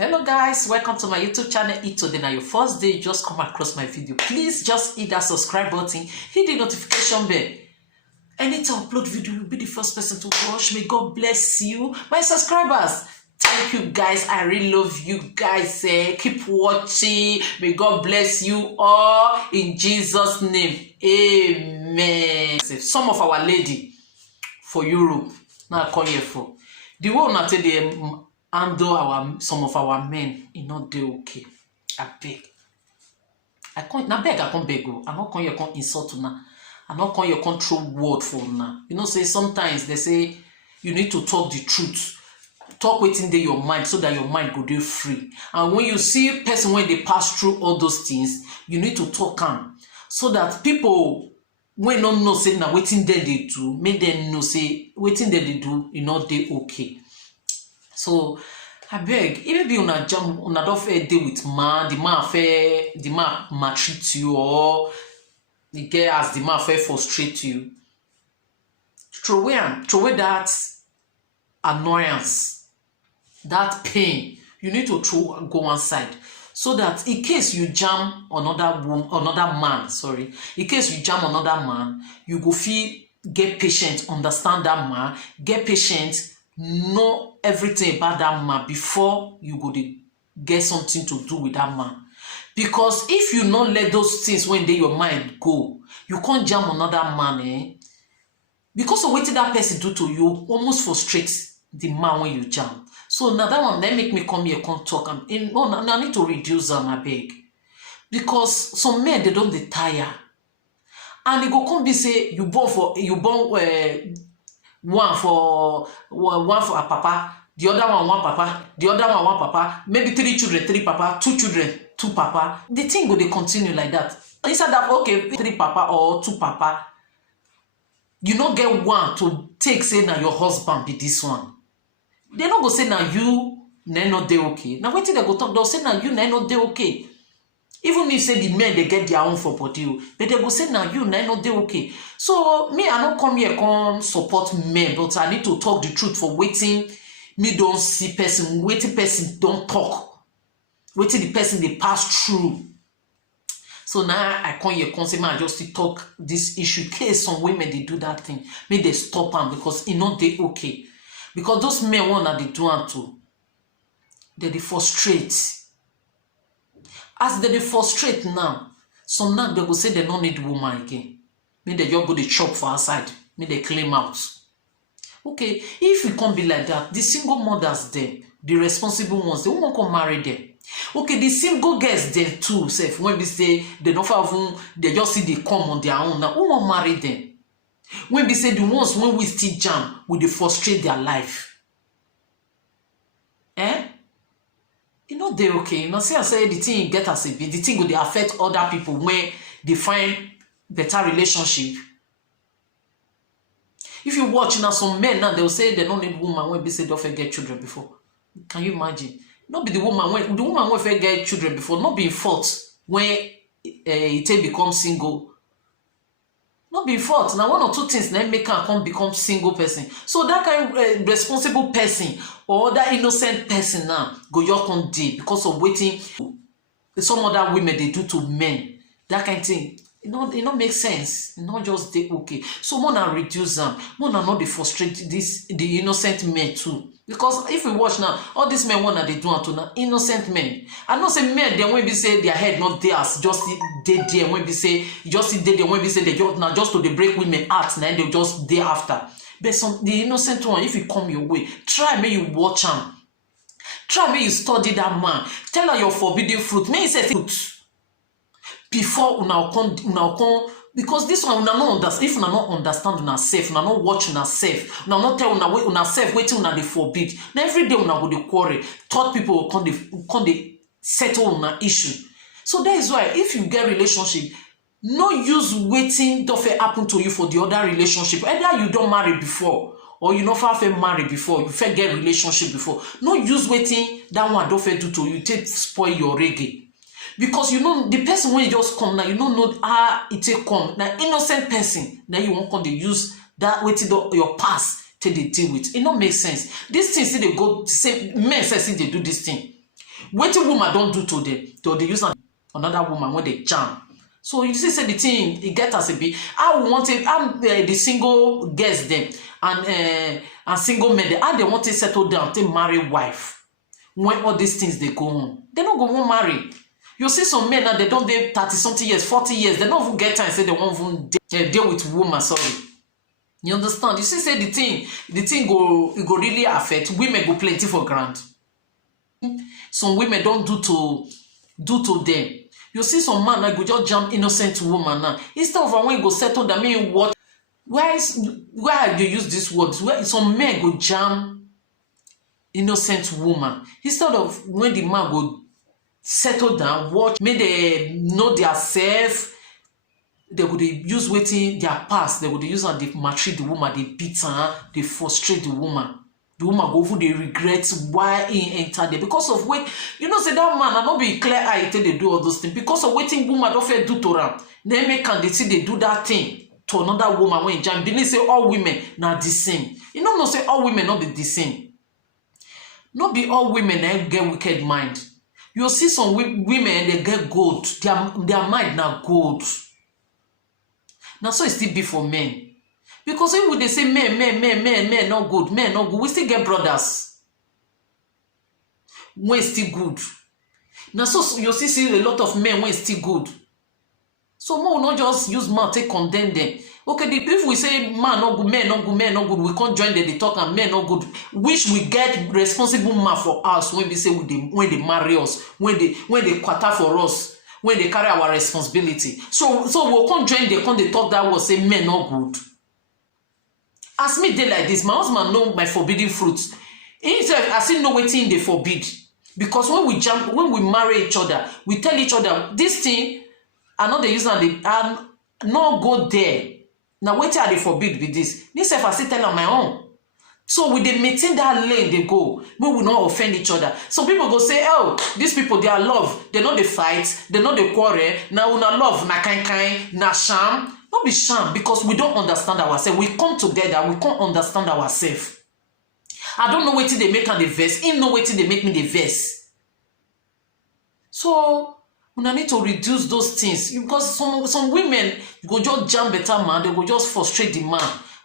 Hello guys, welcome to my YouTube channel. If today now your first day just come across my video, please just hit that subscribe button, hit the notification bell. Anytime I upload video, you'll be the first person to watch. May God bless you, my subscribers. Thank you guys, I really love you guys. Keep watching. May God bless you all in Jesus' name. Amen. Some of our lady for Europe now I come here for the one not the handle some of our men, not they okay. I beg. I can't na beg, I can't beg you. I not come here come insult now. I not come here control word for now. Say sometimes they say you need to talk the truth. Talk within your mind so that your mind go dey free. And when you see person when they pass through all those things, you need to talk calm so that people when don't know say na waiting there they do, make them know say waiting there they do, they okay. So I beg, even be on a jam on a don't fair day with man, the man maltreat you or the girl as the man fair frustrate you. Throw away that annoyance, that pain. You need to go one side. So that in case you jam another man, in case you jam another man, you go feel get patient, understand that man, get patient, know everything about that man before you go to get something to do with that man. Because if you not let those things when they your mind go, you can't jam another man, because of what that person do to you, almost frustrates the man when you jam. So now that one, then make me come here, come talk. I need to reduce them, I beg. Because some men, they don't tire. And they go come be say, you born one for a papa, the other one papa, the other one papa, maybe 3 children, 3 papa, 2 children, 2 papa. The thing go they continue like that. Instead of okay, 3 papa or 2 papa, you not get one to take say now your husband be this one. They don't go say now you not they okay. Now waiting they go talk, they'll say now you not they okay. Even if say the men they get their own for body, but they go say now you not they okay. So me I don't come here come support men, but I need to talk the truth for waiting. Me don't see person, waiting person don't talk. Waiting the person they pass through. So now I come here, come say man, I just to talk this issue. Case some women they do that thing, may they stop them because it not they okay. Because those men want that they do and too. They frustrate. As they frustrate now, some now they will say they don't need woman again. Maybe they just go to chop for outside. Maybe they claim out. Okay, if it can't be like that, the single mothers there, the responsible ones, they won't come marry them. Okay, the single girls there too, say when we say they don't have, they just see they come on their own. Now, who won't marry them? When we say the ones when we still jam, will they frustrate their life? They okay. See, I say the thing get as a bit, the thing will they affect other people when they find better relationship. If you watch now, some men now they'll say they don't need woman when they say they get children before. Can you imagine? Not be the woman when get children before, not be fault when it becomes single. Not be fault. Now 1 or 2 things then make her come become single person. So that kind of responsible person or that innocent person now go your come dead because of waiting some other women they do to men. That kind of thing. It not make sense. It not just they okay. So more now reduce them. More now not they frustrate the innocent men too. Because if we watch now, all these men want they do unto now innocent men. I not say men then when we say their head not theirs, just they there when we say just they there when we say they just now just to they break women out now they just day after. But the innocent one, if you come your way, try may you watch him. Try may you study that man. Tell her your forbidden fruit. May you say fruit before una come. Because this one, not understand. If una not understand una self, una not watch una self, una not tell una self waiting una they forbid. Now every day una go dey quarrel. Third people come they settle una issue. So that is why if you get relationship, no use waiting to happen to you for the other relationship. Either you don't marry before or you not far marry before, you fair get relationship before. No use waiting that one don't fair do to you take spoil your reggae. Because the person when you just come now, you don't know how it take come. Now innocent person, now you won't come to use that waiting your past till they deal with. It don't make sense. This thing see they go same men say they do this thing. Wetin woman don do to them, they use another woman when they jam. So you see, say the thing, it get as a be. I want it. I'm the single girls them and single men. How they want to settle down, to marry wife. When all these things they go on, they don't go want marry. You see some men now they don't date 30-something years, 40 years. They don't even get time. Say they won't even deal with woman. Sorry, you understand? You see, say the thing go really affect women. Go plenty for grant. Some women don't do to them. You see some man like go just jump innocent woman now. Instead of when you go settle that mean what? Why you use these words? Where some men go jam innocent woman instead of when the man go settle down, watch, make they know their self. They would use waiting their past. They would use and they maltreat the woman, they beat her, they frustrate the woman. The woman go over, they regret why he entered there. Because of what, you know, say that man, I not be clear eye till they do all those things. Because of waiting woman don't fair do to them. They make and they see they do that thing to another woman when jam. Believe say all women not the same. You know, no say all women not be the same. Not be all women that get wicked mind. You see some women they get gold. Their mind not gold. Now so it still be for men. Because when they say men not good, men not good, we still get brothers. When still good. Now so you see a lot of men when still good. So more not just use mouth to condemn them. Okay, if we say man not good, men not good, men not good, we can't join them, they talk and men not good. Wish we get responsible man for us when we say when they marry us, when they quarter for us, when they carry our responsibility. So we can't join them, they talk that word, say men not good. As me dey like this, my husband know my forbidden fruits. Himself, I still know wetin they forbid. Because when we marry each other, we tell each other, this thing, I know they use and not go there. Now wetin I dey forbid with this. This self I still tell on my own. So we dey maintain that lane they go. We will not offend each other. Some people go say, oh, these people, they are love. They know they fight. They know they quarrel. Now una love, na kind, na sham. Not be sham because we don't understand ourselves. We come together, we can't understand ourselves. I don't know what they make on the verse. He know what they make me the verse. So we need to reduce those things because some women go just jam better man, they go just frustrate the man.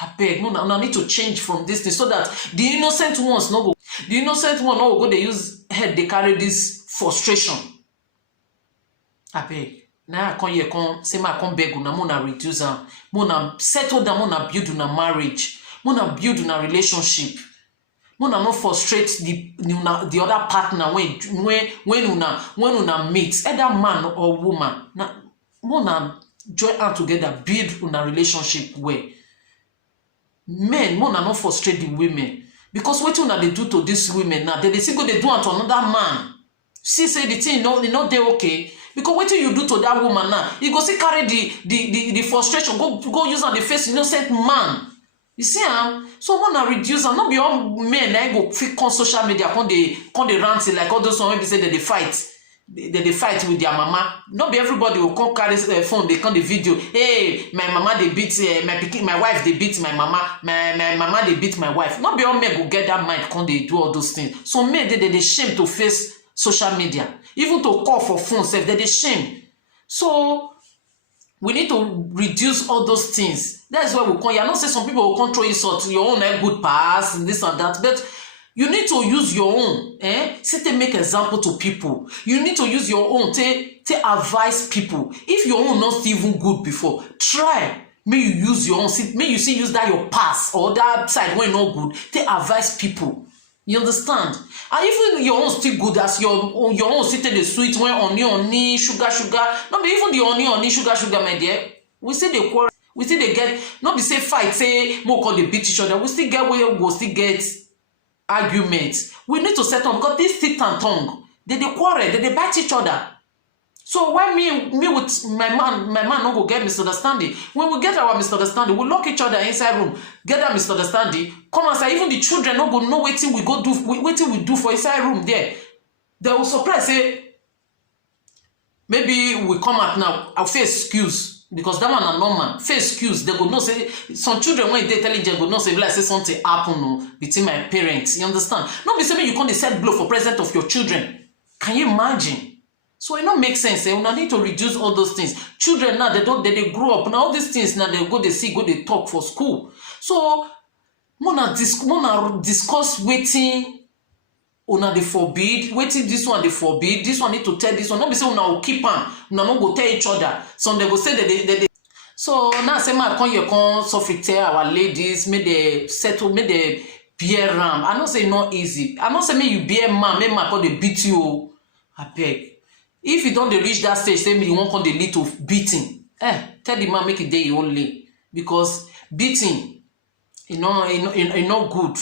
I beg, no, I need to change from this thing so that the innocent ones no go. The innocent one no go. They use head. They carry this frustration. I beg. Now I come here, say I come beg una, mona reduce am, mona settle down, mona build una marriage, mona build una relationship, mona not frustrate the other partner when una meet, either man or woman. Now mona join hand together, build una relationship well. Men, mona not frustrate the women because what una they do to these women now, they still go they do it to another man. See, say the thing no they okay. Because what you do to that woman now, you go see carry the frustration, go use on the face innocent man. You see, so wanna reduce and not be all men that go fit on social media, come they rant like all those ones say that they fight. They fight with their mama. Not be everybody will come carry phone, they come the video. Hey, my mama they beat my wife, they beat my mama, my mama they beat my wife. Not be all men go get that mind, come they do all those things. So men they shame to face social media. Even to call for phone, they're shame. So we need to reduce all those things. That's why we come. You not say some people will control insult your own good pass and this and that, but you need to use your own. Say to make example to people. You need to use your own to advise people. If your own not even good before, try. May you use your own. May you see use that your pass or that side when not good to advise people. You understand? And even your own still good as your own still the sweet when honey, sugar. Not be even the honey, sugar, my dear. We say they quarrel. We still they get, not be say fight, say more call they beat each other. We still get where we still get arguments. We need to settle because this teeth and tongue, they quarrel, they bite each other. So when me with my man not go get misunderstanding. When we get our misunderstanding, we lock each other inside room, get that misunderstanding. Come and say even the children not go know waiting we go do, waiting we do for inside room there. They will surprise say maybe we come out now. I'll say excuse because that one are normal. Face excuse. They go know say some children when they intelligent go know say like say something happen between my parents. You understand? Not be saying you can't set blow for present of your children. Can you imagine? So it don't make sense. We need to reduce all those things. Children now, they grow up. Now all these things now they go, they see, go, they talk for school. So mona discuss waiting. Una they forbid, waiting this one they forbid. This one need to tell this one. Not be say una will keep on. Una no go tell each other. Some they go say that they. So now say my con you con suffer our ladies, may they settle, may they bear ram. I don't say not easy. I don't say may you bear man, may man call they beat you. I beg. If you don't reach that stage, say me you won't come the lead to beating. Tell the man make it day only. Because beating, you not good.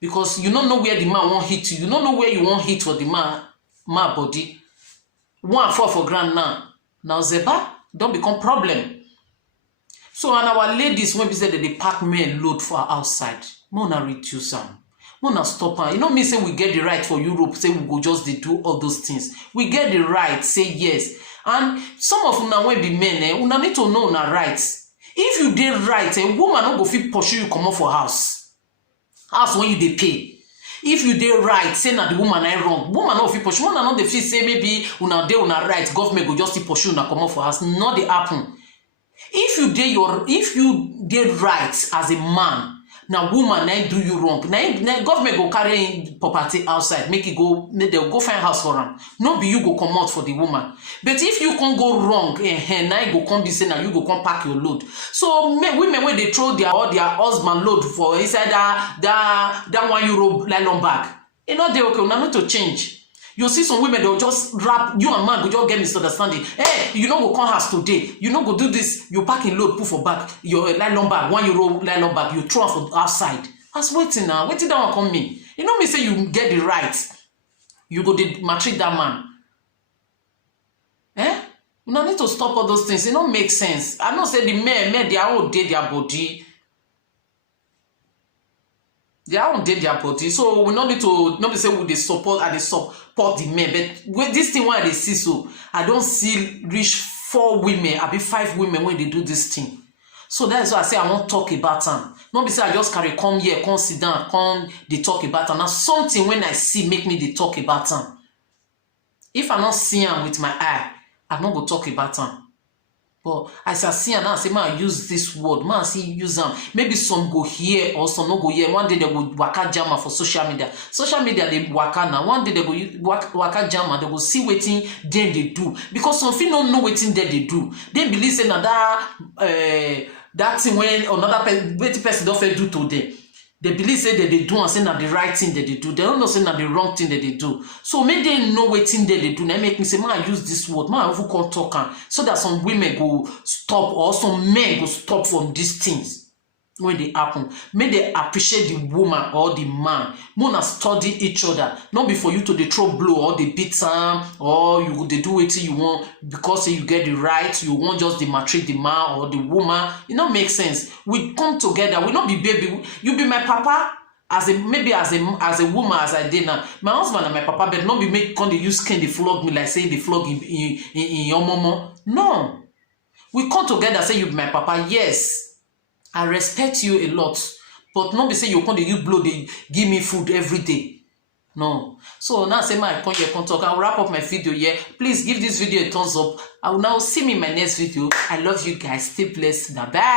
Because you don't know where the man won't hit you. You don't know where you won't hit for the man body. One fall for ground now. Now Zeba, don't become problem. So and our ladies when we say that they pack men load for outside, mona reduce them. Mona stop her. You know me say we get the right for Europe, say we go just they do all those things. We get the right, say yes. And some of una when be men, una need to know una rights. If you did right, a woman not go fit pursue you come up for house. House when you they pay. If you did right, say na the woman I wrong. Woman not fit pursue. Woman not the fit say maybe una dey una right. Government go just pursue una come up for house. Not the happen. If you did right as a man. Now woman now do you wrong. Now government go carry in property outside, make they'll go find house for them. No be you go come out for the woman. But if you can't go wrong, now you go come be saying now you go come pack your load. So women when they throw their husband load for inside that €1 nylon bag, you know they okay, not to change. You see some women they'll just wrap you and man go just get misunderstanding. Hey, you know go come house today. You know go do this. You pack in load, put for back your nylon bag, €1 nylon bag. You throw for outside. That's waiting now. Waiting that one come me. You know me say you get the right. You go to maltreat that man. You don't need to stop all those things. It don't make sense. I don't say the men they are all dead their body. They are on their body, so we not need to not be say we they support the men. But with this thing why they see so, I don't see reach 4 women, I be 5 women when they do this thing. So that's why I say I won't talk about them. Not be say I just carry come here, come sit down, come they talk about them. Now something when I see make me they talk about them. If I not see them with my eye, I not go talk about them. But as I see and I say, man, use this word, man, see use them. Maybe some go here or some no go here. One day they go waka jama for social media. Social media they waka now. One day they go waka jama. They go see waiting then they do because some people don't know waiting then they do. They believe say that thing when another person don't do to them. They believe say that they do and say that the right thing that they do. They don't know say that the wrong thing that they do. So maybe they know what thing that they do. Now make me say, man, I use this word. Man, I will call talk so that some women go stop or some men go stop from these things when they happen. May they appreciate the woman or the man. Mona study each other. Not be for you to the throw blow or the beat them or you they do it you want because you get the right. You want just the maltreat the man or the woman. It don't make sense. We come together. We not be baby. You be my papa as a maybe as a woman as I did now. My husband and my papa, but not be make come they use skin they flog me like say they flog in your mama. No. We come together say you be my papa. Yes. I respect you a lot, but not be say you come to you blow they give me food every day. No. So now say my come here, come talk. I'll wrap up my video here. Please give this video a thumbs up. I will now see me in my next video. I love you guys. Stay blessed. Bye bye.